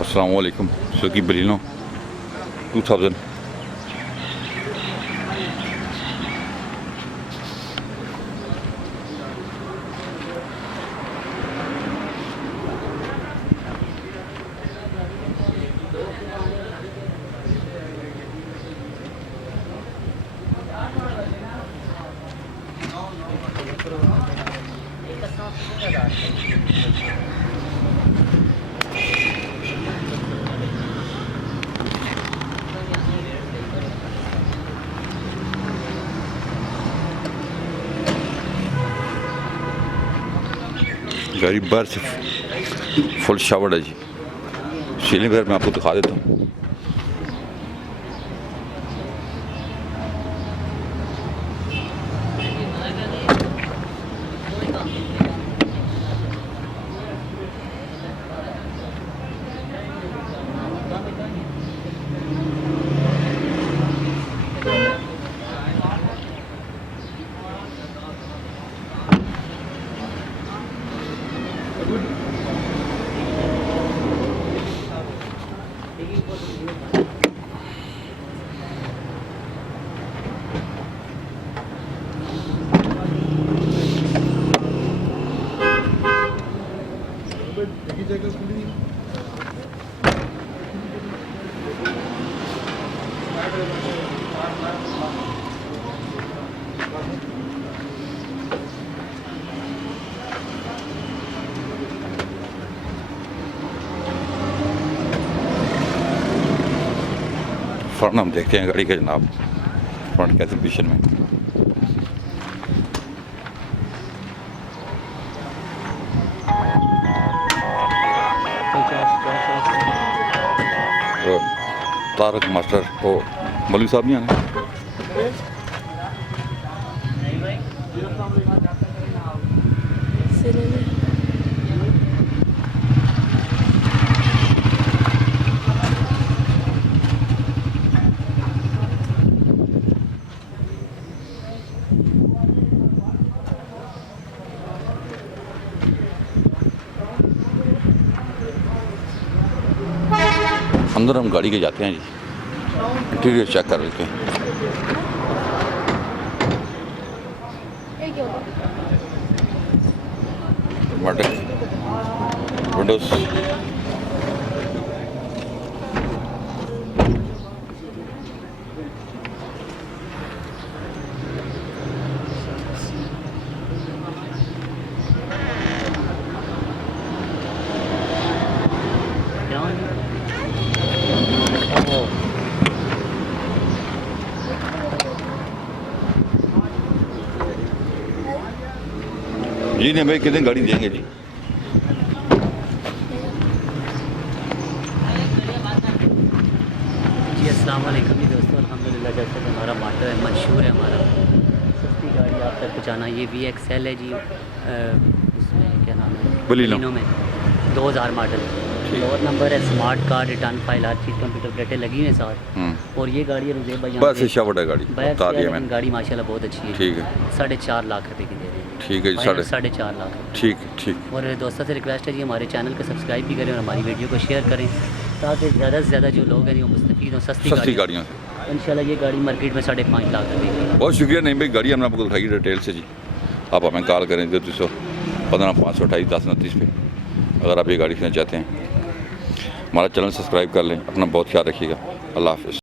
अस्सलाम वालेकुम। Suzuki Baleno 2000 गाड़ी बाहर से फुल शावर्ड है जी। सीलिंग वगैरह मैं आपको दिखा देता हूँ। फ्रंट हम देखते हैं गाड़ी का जनाब, फ्रंट कैसे पोजीशन में। तो तारक मास्टर को मौलवी साहब नहीं आने। अंदर हम गाड़ी के जाते हैं जी, इंटीरियर चेक कर लेते हैं। विंडोज जी नहीं भाई, कितने गाड़ी देंगे जी? जी अस्सलाम वालेकुम जी दोस्तों, अल्हम्दुलिल्लाह जैसे कि हमारा माटो है, मशहूर है हमारा सस्ती गाड़ी आप तक पहुँचाना। ये VXL है जी, उसमें क्या नाम है, बलिनो में 2000 मॉडल। और नंबर है, स्मार्ट कार्ड, रिटर्न फाइल, हर चीज़, कंप्यूटर प्लेटें लगी हुई हैं साथ। और ये गाड़ी है रुज़ैब भाई, बस शावर्ड है गाड़ी, बता दिया मैंने। गाड़ी माशाल्लाह बहुत अच्छी है। ठीक है, 4.5 लाख रुपए की दे रहे हैं। ठीक है जी, 4.5 लाख। ठीक है, ठीक। और दोस्तों से रिक्वेस्ट है जी, हमारे चैनल को सब्सक्राइब भी करें और हमारी वीडियो को शेयर करें, ताकि ज़्यादा से ज़्यादा जो लोग हैं वो मुस्तफ़ीद हों सस्ती गाड़ियों से। इंशाल्लाह ये गाड़ी मार्केट में 5.5 लाख रुपए की। बहुत शुक्रिया नहीं भाई, गाड़ी हमने आपको दिखाई डिटेल से जी। आप हमें कॉल करें 215 528 1029 पे, अगर आप ये गाड़ी खरीदना चाहते हैं। हमारा चैनल सब्सक्राइब कर लें। अपना बहुत ख्याल रखिएगा। अल्लाह हाफ़िज़।